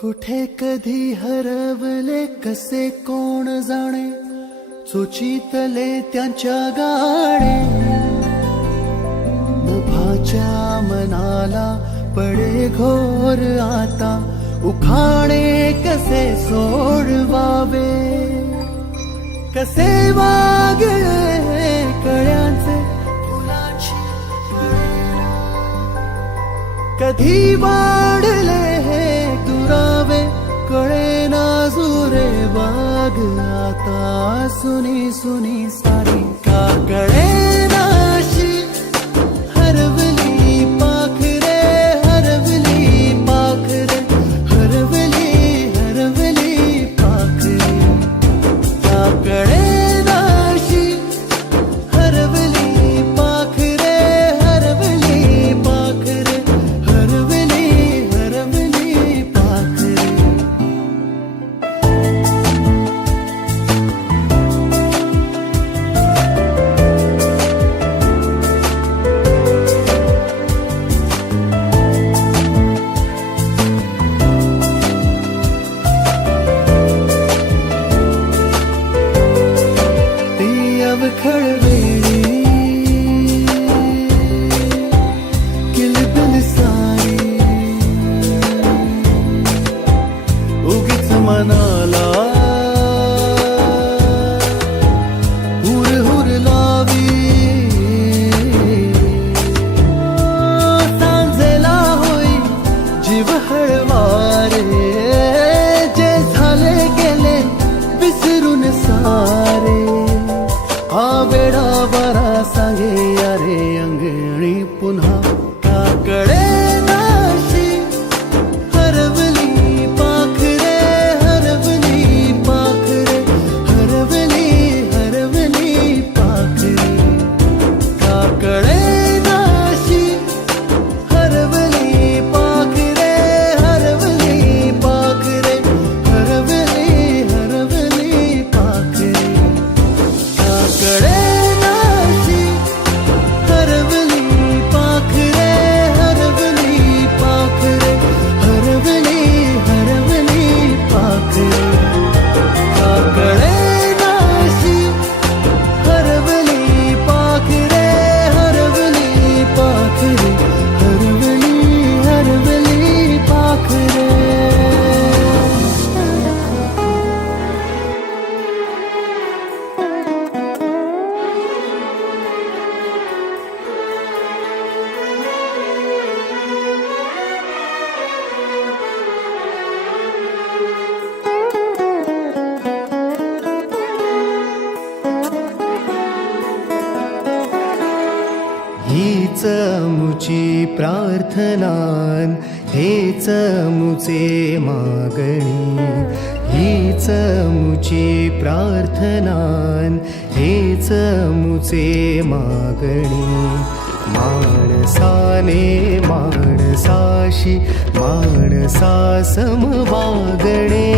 कुठे कधी हरवले कसे कोण जाणे, चोचीतले त्यांच्या गाणे. मुभाच्या मनाला पडे घोर आता, उखाणे कसे सोडवावे. कसे वागळे कळ्यांचे फुलाची कळेना, कधी वाढले दुरावे कळेना जुरे वाग. आता सुनी सुनी सारी का कळेना अशी हरवली पाखरे, हरवली पाखरे, हरवली हरवली पाखरे. का कळेना अशी हरवली पाखरे, हरवली पाखरे, हरवली हरवली पाखरे. ती अवखळ वेळी किलबिल सारी, उगीच मनाला हुर हुर लावी. सांजेला होई जीव हळवारे, जे झाले गेले विसरून सारे. वेडा बरा सांगे अरे अंगणी पुन्हा का कळेना अशी हरवली पाखरे, हरवली पाखरे, हरवली हरवली पाखरे. का कळेना अशी हरवली पाखरे, हरवली पाखरे, हरवली हरवली पाखरे. का कळेना अशी हरवली पाखरे, हरवली पाखरे, हरवली हरवली पाखरे. का कळेना अशी हरवली पाखरे, हरवली पाखरे, हरवली हरवली पाखरे. हीच मुची प्रार्थनान, हेच मुचे मागणी. हीच मुची प्रार्थनान, हेच मुचे मागणी. माणसाने माणसाशी माणसा सम वागणे.